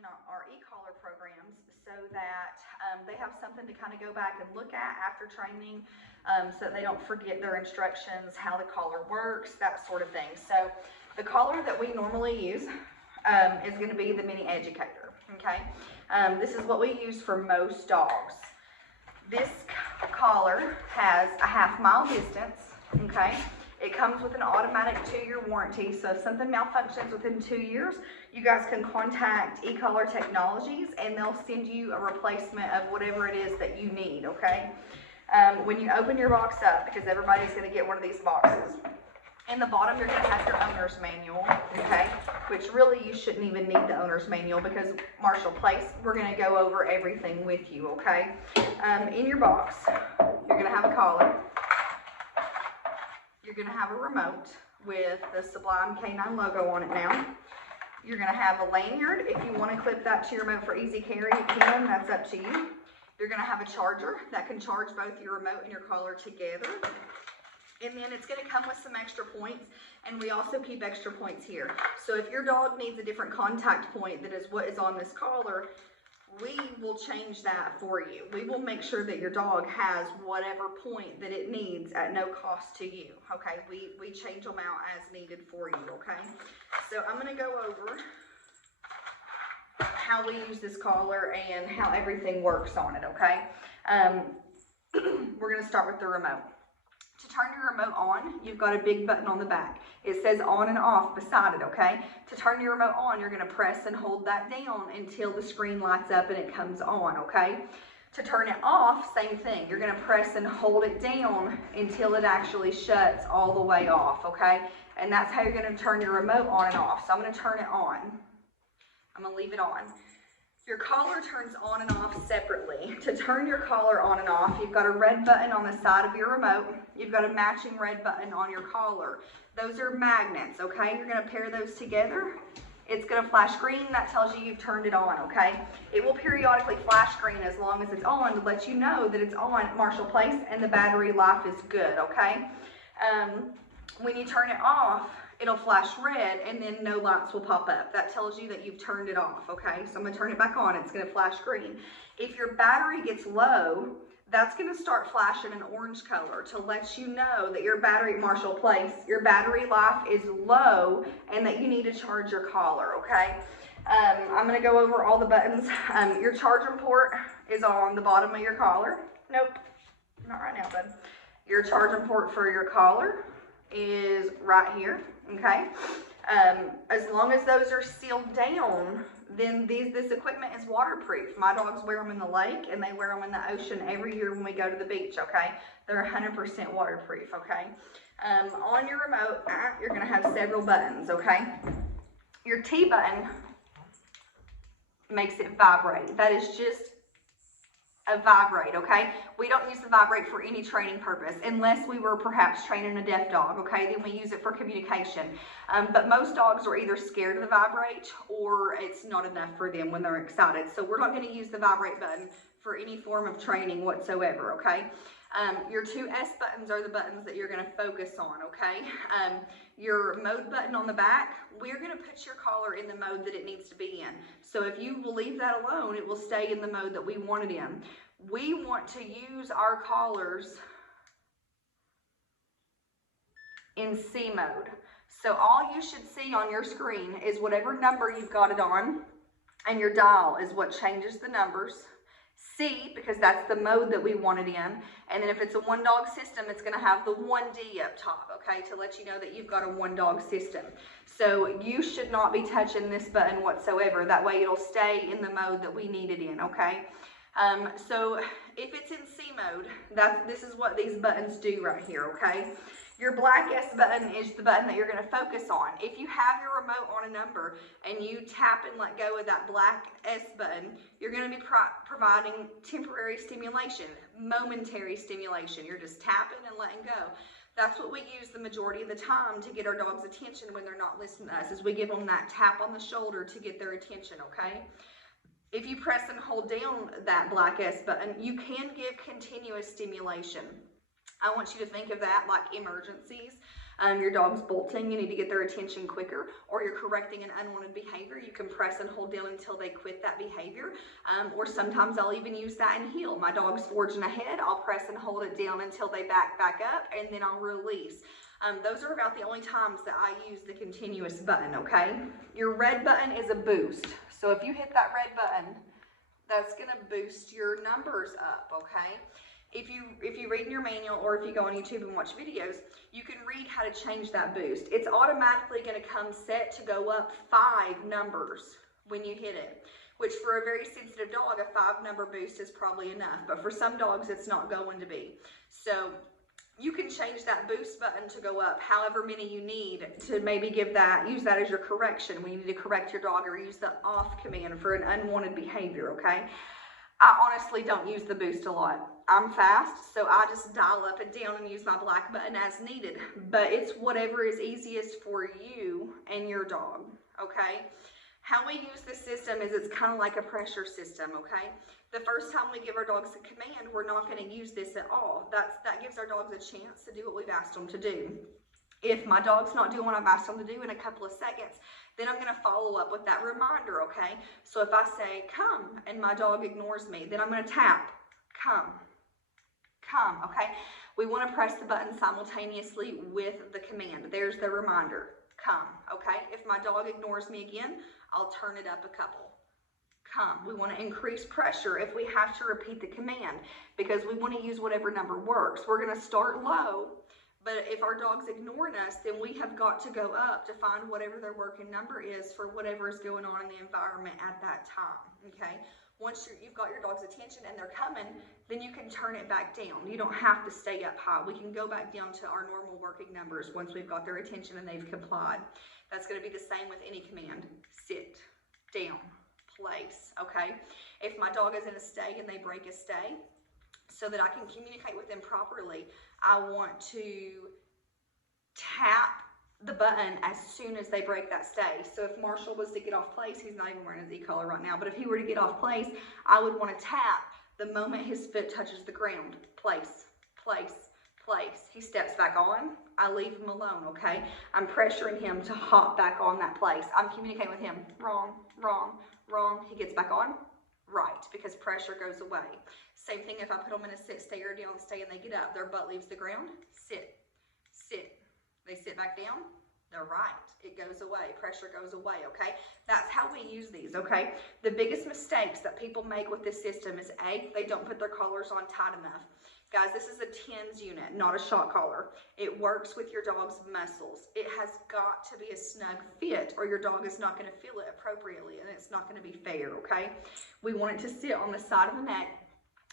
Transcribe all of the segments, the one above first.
in our e-collar programs so that they have something to kind of go back and look at after training, so that they don't forget their instructions, how the collar works, that sort of thing. So the collar that we normally use is going to be the Mini Educator, okay? This is what we use for most dogs. This collar has a half-mile distance, okay? It comes with an automatic 2-year warranty, so if something malfunctions within 2 years, you guys can contact e-collar technologies and they'll send you a replacement of whatever it is that you need, okay? When you open your box up, because everybody's going to get one of these boxes, in the bottom you're going to have your owner's manual, okay? Which really you shouldn't even need the owner's manual because Marshall Place, we're going to go over everything with you, okay? In your box, you're going to have a collar. You're going to have a remote with the Sublime K9 logo on it now. You're going to have a lanyard. If you want to clip that to your remote for easy carry, you can. That's up to you. You're going to have a charger that can charge both your remote and your collar together. And then it's going to come with some extra points, and we also keep extra points here. So if your dog needs a different contact point that is what is on this collar, we will change that for you. We will make sure that your dog has whatever point that it needs at no cost to you, okay? We change them out as needed for you, okay? So I'm going to go over how we use this collar and how everything works on it, okay? We're going to start with the remote. To turn your remote on, you've got a big button on the back. It says on and off beside it, okay? To turn your remote on, you're going to press and hold that down until the screen lights up and it comes on, okay? To turn it off, same thing. You're going to press and hold it down until it actually shuts all the way off, okay? And that's how you're going to turn your remote on and off. So I'm going to turn it on. I'm going to leave it on. Your collar turns on and off separately. To turn your collar on and off, you've got a red button on the side of your remote. You've got a matching red button on your collar. Those are magnets, okay? You're going to pair those together. It's going to flash green. That tells you you've turned it on, okay? It will periodically flash green as long as it's on to let you know that it's on at Marshall Place and the battery life is good, okay? When you turn it off, it'll flash red and then no lights will pop up. That tells you that you've turned it off, okay? So I'm gonna turn it back on, it's gonna flash green. If your battery gets low, that's gonna start flashing an orange color to let you know that your battery at Marshall Place, your battery life is low and that you need to charge your collar, okay? I'm gonna go over all the buttons. Your charging port is on the bottom of your collar. Nope, not right now, bud. Your charging port for your collar is right here, okay? As long as those are sealed down, then this equipment is waterproof. My dogs wear them in the lake and they wear them in the ocean every year when we go to the beach, okay? They're 100% waterproof, okay? On your remote, you're gonna have several buttons, okay? Your T button makes it vibrate. That is just a vibrate, okay? We don't use the vibrate for any training purpose unless we were perhaps training a deaf dog, okay? Then we use it for communication. But most dogs are either scared of the vibrate or it's not enough for them when they're excited. So we're not going to use the vibrate button for any form of training whatsoever, okay? Your 2 S buttons are the buttons that you're going to focus on, okay? Your mode button on the back, we're going to put your collar in the mode that it needs to be in. So if you will leave that alone, it will stay in the mode that we want it in. We want to use our collars in C mode. So all you should see on your screen is whatever number you've got it on, and your dial is what changes the numbers. C, because that's the mode that we want it in. And then if it's a 1-dog system, it's going to have the 1D up top, okay, to let you know that you've got a 1-dog system. So you should not be touching this button whatsoever. That way it'll stay in the mode that we need it in, okay? So if it's in C mode, this is what these buttons do right here, okay? Your black S button is the button that you're going to focus on. If you have your remote on a number and you tap and let go of that black S button, you're going to be providing temporary stimulation, momentary stimulation. You're just tapping and letting go. That's what we use the majority of the time to get our dog's attention when they're not listening to us, is we give them that tap on the shoulder to get their attention, okay? If you press and hold down that black S button, you can give continuous stimulation. I want you to think of that like emergencies. Your dog's bolting, you need to get their attention quicker, or you're correcting an unwanted behavior, you can press and hold down until they quit that behavior. Or sometimes I'll even use that in heel. My dog's forging ahead, I'll press and hold it down until they back up, and then I'll release. Those are about the only times that I use the continuous button, okay? Your red button is a boost. So if you hit that red button, that's gonna boost your numbers up, okay? If you read in your manual, or if you go on YouTube and watch videos, you can read how to change that boost. It's automatically gonna come set to go up 5 numbers when you hit it, which for a very sensitive dog, a 5-number boost is probably enough, but for some dogs, it's not going to be. So you can change that boost button to go up however many you need to maybe use that as your correction when you need to correct your dog, or use the off command for an unwanted behavior, okay? I honestly don't use the boost a lot. I'm fast, so I just dial up and down and use my black button as needed, but it's whatever is easiest for you and your dog, okay? How we use this system is it's kind of like a pressure system, okay? The first time we give our dogs a command, we're not going to use this at all. That gives our dogs a chance to do what we've asked them to do. If my dog's not doing what I've asked them to do in a couple of seconds, then I'm going to follow up with that reminder, okay? So if I say, come, and my dog ignores me, then I'm going to tap, come, okay? We want to press the button simultaneously with the command. There's the reminder, come, okay? If my dog ignores me again, I'll turn it up a couple. Come. We want to increase pressure if we have to repeat the command, because we want to use whatever number works. We're going to start low, but if our dog's ignoring us, then we have got to go up to find whatever their working number is for whatever is going on in the environment at that time, okay? Once you've got your dog's attention and they're coming, then you can turn it back down. You don't have to stay up high. We can go back down to our normal working numbers once we've got their attention and they've complied. That's going to be the same with any command. Sit, down, place, okay? If my dog is in a stay and they break a stay, so that I can communicate with them properly, I want to tap the button as soon as they break that stay. So if Marshall was to get off place, he's not even wearing his e-collar right now, but if he were to get off place, I would want to tap the moment his foot touches the ground. Place, place, place. He steps back on, I leave him alone, okay? I'm pressuring him to hop back on that place. I'm communicating with him, wrong, wrong, wrong. He gets back on, right, because pressure goes away. Same thing if I put them in a sit, stay, or down, stay, and they get up. Their butt leaves the ground, sit, sit. They sit back down, they're right. It goes away, pressure goes away, okay? That's how we use these, okay? The biggest mistakes that people make with this system is A, they don't put their collars on tight enough. Guys, this is a TENS unit, not a shock collar. It works with your dog's muscles. It has got to be a snug fit, or your dog is not going to feel it appropriately, and it's not going to be fair, okay? We want it to sit on the side of the neck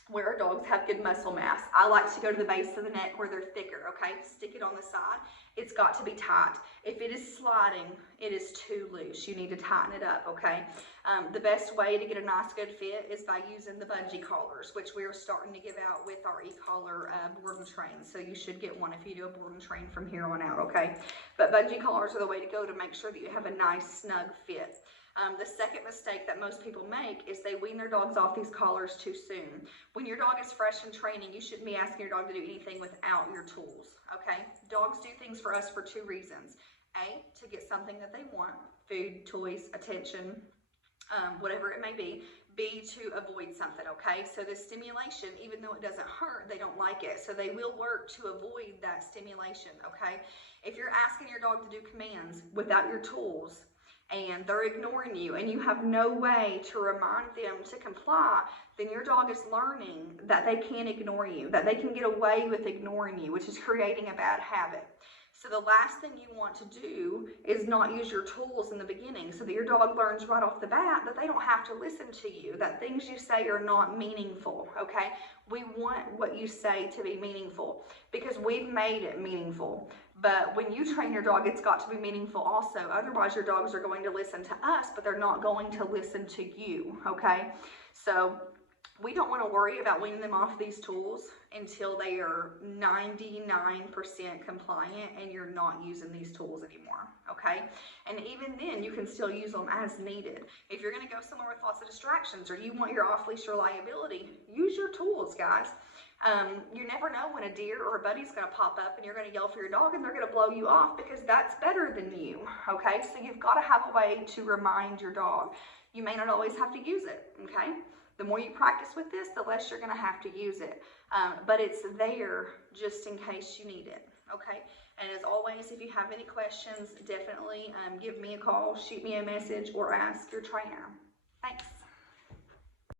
where our dogs have good muscle mass. I like to go to the base of the neck where they're thicker, okay? Stick it on the side. It's got to be tight. If it is sliding, it is too loose. You need to tighten it up, okay? The best way to get a nice good fit is by using the bungee collars, which we are starting to give out with our e-collar board and train. So you should get one if you do a board and train from here on out, okay? But bungee collars are the way to go to make sure that you have a nice snug fit. The second mistake that most people make is they wean their dogs off these collars too soon. When your dog is fresh in training, you shouldn't be asking your dog to do anything without your tools, okay? Dogs do things for us for 2 reasons. A, to get something that they want, food, toys, attention, whatever it may be. B, to avoid something, okay? So the stimulation, even though it doesn't hurt, they don't like it. So they will work to avoid that stimulation, okay? If you're asking your dog to do commands without your tools, and they're ignoring you, and you have no way to remind them to comply, then your dog is learning that they can't ignore you, that they can get away with ignoring you, which is creating a bad habit. So the last thing you want to do is not use your tools in the beginning, so that your dog learns right off the bat that they don't have to listen to you, that things you say are not meaningful, okay? We want what you say to be meaningful because we've made it meaningful. But when you train your dog, it's got to be meaningful also. Otherwise, your dogs are going to listen to us, but they're not going to listen to you, okay? So We don't want to worry about weaning them off these tools until they are 99% compliant and you're not using these tools anymore, okay? And even then, you can still use them as needed. If you're going to go somewhere with lots of distractions or you want your off-leash reliability, use your tools, guys. You never know when a deer or a buddy's going to pop up and you're going to yell for your dog and they're going to blow you off because that's better than you, okay? So you've got to have a way to remind your dog. You may not always have to use it, okay? The more you practice with this, the less you're going to have to use it. But it's there just in case you need it, okay? And as always, if you have any questions, definitely give me a call, shoot me a message, or ask your trainer.